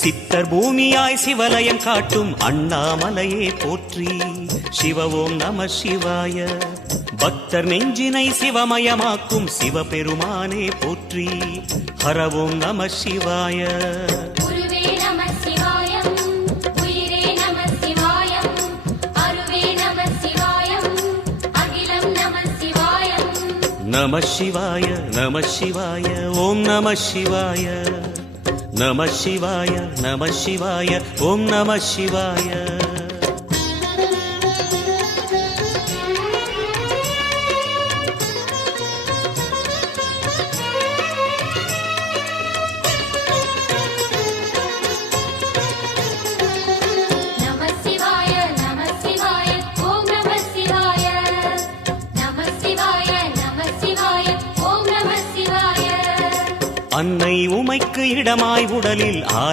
சித்தர் பூமியாய் சிவலயம் காட்டும் அண்ணாமலையே போற்றி. சிவ ஓம் நம சிவாய. பக்தர் நெஞ்சினை சிவமயமாக்கும் சிவபெருமானே போற்றி. ஹர ஓம் நம சிவாய. நம சிவாய நம சிவாய ஓம் நம சிவாய. நம சிவாய நம சிவாய ஓம் நம சிவாய. அன்னை உமைக்கு இடமாய் உடலில் ஆல